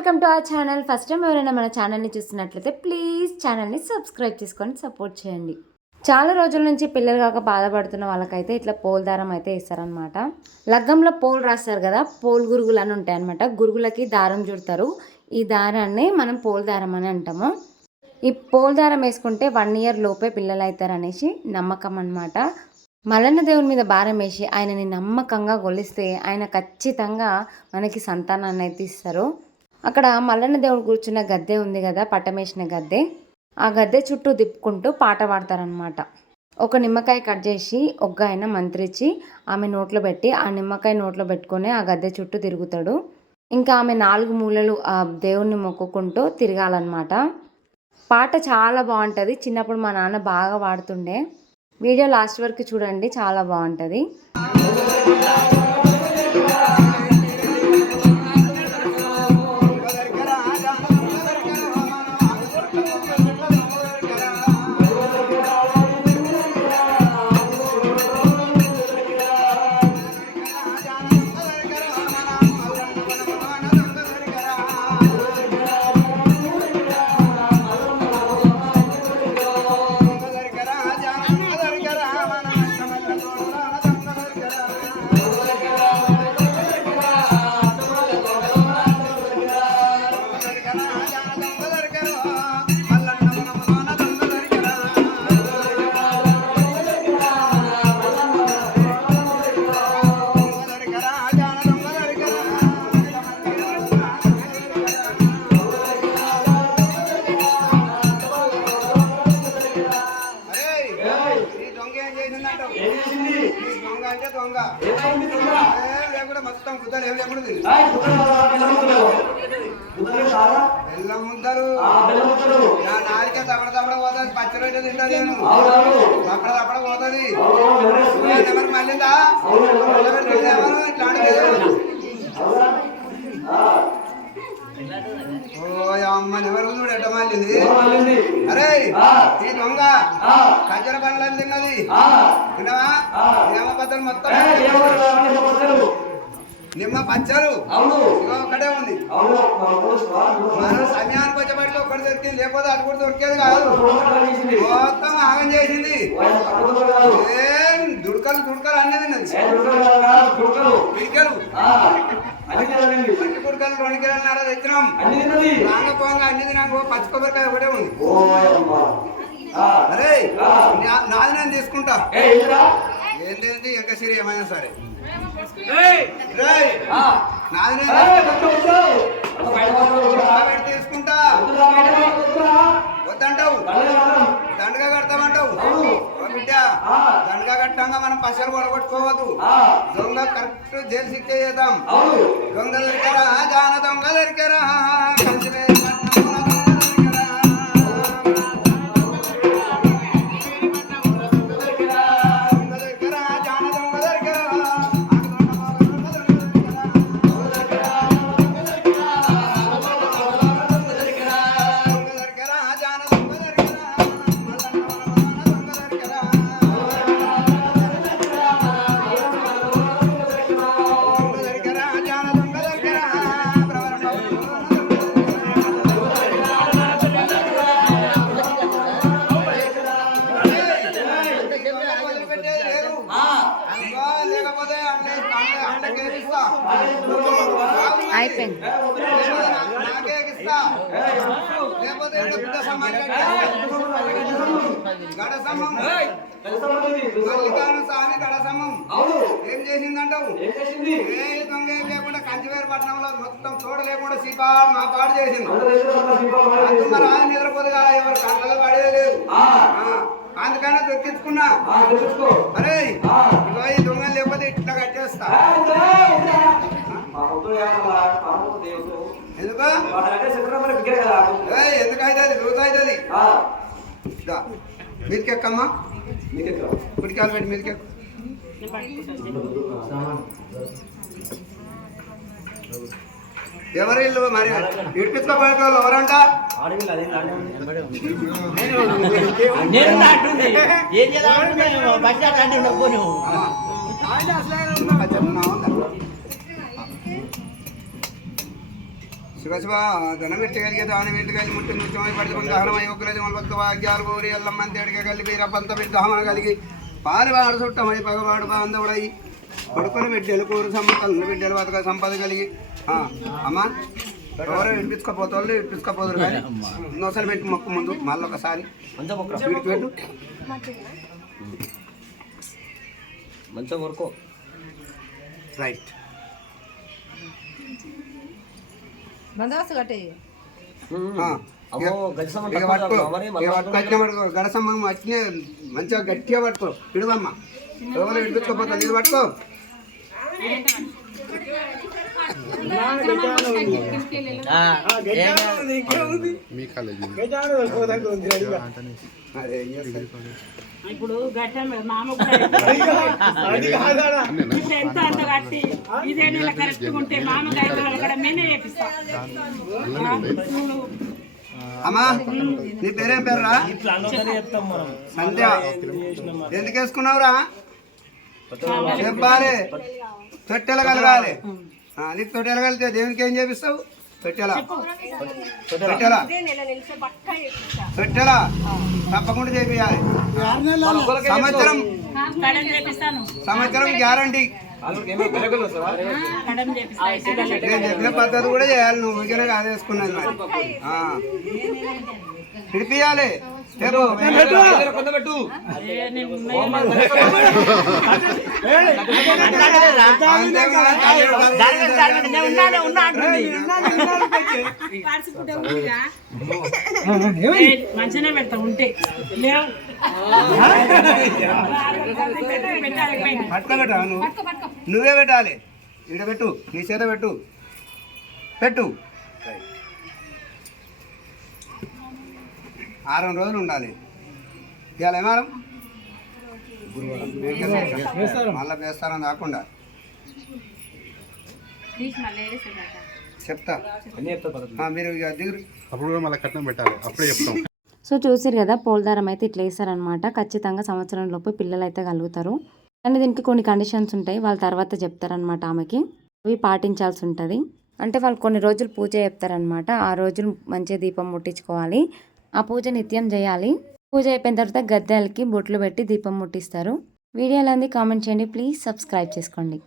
Welcome to our channel. First time ఎవరైనా మన ఛానల్ని చూస్తున్నట్లయితే ప్లీజ్ ఛానల్ని సబ్స్క్రైబ్ చేసుకొని సపోర్ట్ చేయండి. చాలా రోజుల నుంచి పిల్లలు కాక బాధపడుతున్న వాళ్ళకైతే ఇట్లా పోల్ దారం అయితే ఇస్తారనమాట లగ్గంలో పోల్ రాస్తారు కదా పోల్ గురుగులు అని ఉంటాయి అనమాట గురుగులకి దారం చుడతారు ఈ దారాన్ని మనం పోల్ దారం అని అంటాము. ఈ పోల్ దారం వేసుకుంటే వన్ ఇయర్ లోపే పిల్లలు అవుతారు అనేసి నమ్మకం అనమాట మలన్న దేవుని మీద భారం వేసి ఆయనని నమ్మకంగా కొలిస్తే ఆయన ఖచ్చితంగా మనకి సంతానాన్ని అయితే ఇస్తారు. అక్కడ మల్లన్న దేవుడు కూర్చున్న గద్దె ఉంది కదా పట్టమేసిన గద్దె. ఆ గద్దె చుట్టూ తిప్పుకుంటూ పాట పాడతారనమాట ఒక నిమ్మకాయ కట్ చేసి ఒక్క ఆయన మంత్రిచ్చి ఆమె నోట్లో పెట్టి ఆ నిమ్మకాయ నోట్లో పెట్టుకొని ఆ గద్దె చుట్టూ తిరుగుతాడు. ఇంకా ఆమె నాలుగు మూలలు ఆ దేవుణ్ణి మొక్కుకుంటూ తిరగాలన్నమాట. పాట చాలా బాగుంటుంది. చిన్నప్పుడు మా నాన్న బాగా పాడుతుండే. వీడియో లాస్ట్ వరకు చూడండి చాలా బాగుంటుంది. దొంగ అంటే దొంగ లేకుండా మొత్తం గుద్దలు ఏం లేకుండా బెల్లం ముద్దలు నా నాలిక తపడ తపడ పోతుంది పచ్చి రోజు తింటా నేను తపడ తపడ పోతుంది ఎవరు మళ్ళీందా ఎవరు ఇట్లాంటి ఓ అమ్మ ఎవరు చూడు ఎట్ట మళ్ళీ అరే ఈ దొంగ. కజ్జర పండ్లని తిన్నది. పచ్చలు మొత్తం. నిమ్మ పచ్చలు. ఇగో ఒక్కటే ఉంది. మనం సమయానికి వచ్చేపటికి ఒక్కటి దొరికింది. లేకపోతే అది కూడా దొరికేది కాదు. మొత్తం ఆగం చేసింది. ఏం దుడకలు దుడకలు తిన్నది. పిడికలు. కుడకలు రెండు కిలోన్నర తెచ్చినాం. రాంగపోంగా అన్ని తినాక పచ్చి కొబ్బరికాయ ఒకటే ఉంది. అరే నాది నేను తీసుకుంటా. ఏంటి ఇంకా సిరి ఏమైనా సరే. నాది నేను తీసుకుంటా. వద్దంటావు. కట్టంగా మనం పైసలు కొడగొట్టుకోవద్దు దొంగ కరెక్ట్ జైలు శిక్ష చేద్దాం దొంగ దొరికారా జాన దొంగ దొరికారా ఏం చేసిందంటావు? ఏ దొంగ ఏం లేకుండా కంచివేరు పట్టణంలో మొత్తం చూడ లేకుండా సీపా మా పాడు చేసింది. మరి ఆయన నిద్రపోదు కదా ఎవరు కళ్ళలో పడేదే లేదు ఆ, అందుకనే దొక్కించుకున్నా. అరే ఇగో ఈ దొంగ లేకపోతే ఇట్లా కట్టేస్తా ఎందుకు ఏయ్, ఎందుకు అవుతుంది రోజు అవుతుంది మీదకెక్కమ్మా? కుడికాలు పెట్టి మీదకెక్కు ఎవరి ఇల్లు మరి? ఇట్టించుకోబోయే వాళ్ళు ఎవరంట? నేను శివశివ ధనమిట్టి కలిగి దానం ఇంటి కలిగి ముట్టి నృత్యమై పడుతుంది దహనమై ఒక్కలేదు మన వాగ్యాలు గౌరి ఎల్లమ్మ తేడిగా కలిపి రప్పంత విద్దామన కలిగి పారివాడు చుట్టమై పగవాడు బాంధవుడై కొడుకుని బిడ్డలు కూరు సంపదలు బిడ్డలు బతక సంపద కలిగి. ఆ, అమ్మా ఎవరో ఇప్పించుకోపోతాళ్ళు ఇప్పించుకోపోతారు కానీ ఇంకోసారి పెట్టి మొక్కు ముందు మళ్ళీ ఒకసారి పెట్టు. మంచిగా కొరుకో రైట్ బందోబస్తు కట్టే ఆ, అమ్మో గజసమ్మ ఇక తక్కువ పట్టుకో కాదు, మరి ఇక మళ్ళా పట్టుకో అట్లే పట్టుకో. గడసమ్మ అట్లే మంచిగా గట్టిగా పట్టుకో. పిడువమ్మ ఎవరు ఇడిపించుకోపోతావు ఇది పట్టుకో ఆ, ఏం కాదు. అరే ఏం చేస్తావు? ఇప్పుడు గట్టం మామ ఇప్పుడు ఎంత అంత కట్టి ఇదే నెల కరెక్ట్ ఉంటే మేనే చేపిస్తా అమ్మా నీ పేరేం పేరురా సంధ్య ఎందుకు వేసుకున్నావురా? చెప్పాలి. తొట్టెల కలగాలి. నీకు తొట్టెల కలితే దేవునికి ఏం చేపిస్తావు? తొట్టెల? తొట్టెల? తప్పకుండా చేపియాలి. సంవత్సరం సంవత్సరం గ్యారంటీ. నేను చెప్పిన పద్ధతి కూడా చేయాలి. నువ్వు ఊరికనే కాదు వేసుకున్నది మరి. ఆ. పిడిపియాలి మంచిగానే పెడతా ఉంటే. లేవు. నువ్వు నువ్వే పెట్టాలి. ఈడ పెట్టు నీ చేత పెట్టు. పెట్టు. ఆరం రోజులు ఉండాలి. ఇవాళ ఏమారం? మళ్ళీ వేస్తారని కాకుండా. చెప్తా. ఆ, మీరు దిగురు. అప్పుడు కూడా మళ్ళీ కట్నం పెట్టాలి. అప్పుడే చెప్తాం. సో చూసారు కదా పోల్దారం అయితే ఇట్లా వేస్తారనమాట ఖచ్చితంగా సంవత్సరం లోపు పిల్లలు అయితే కలుగుతారు. కానీ దీనికి కొన్ని కండిషన్స్ ఉంటాయి. వాళ్ళ తర్వాత చెప్తారనమాట ఆమెకి. అవి పాటించాల్సి ఉంటుంది. అంటే వాళ్ళు కొన్ని రోజులు పూజ చెప్తారనమాట ఆ రోజులు మంచిగా దీపం ముట్టించుకోవాలి. ఆ పూజ నిత్యం చేయాలి. పూజ అయిపోయిన తర్వాత గద్దెలకి బొట్లు పెట్టి దీపం ముట్టిస్తారు. వీడియోలో కామెంట్ చేయండి. ప్లీజ్ సబ్స్క్రైబ్ చేసుకోండి.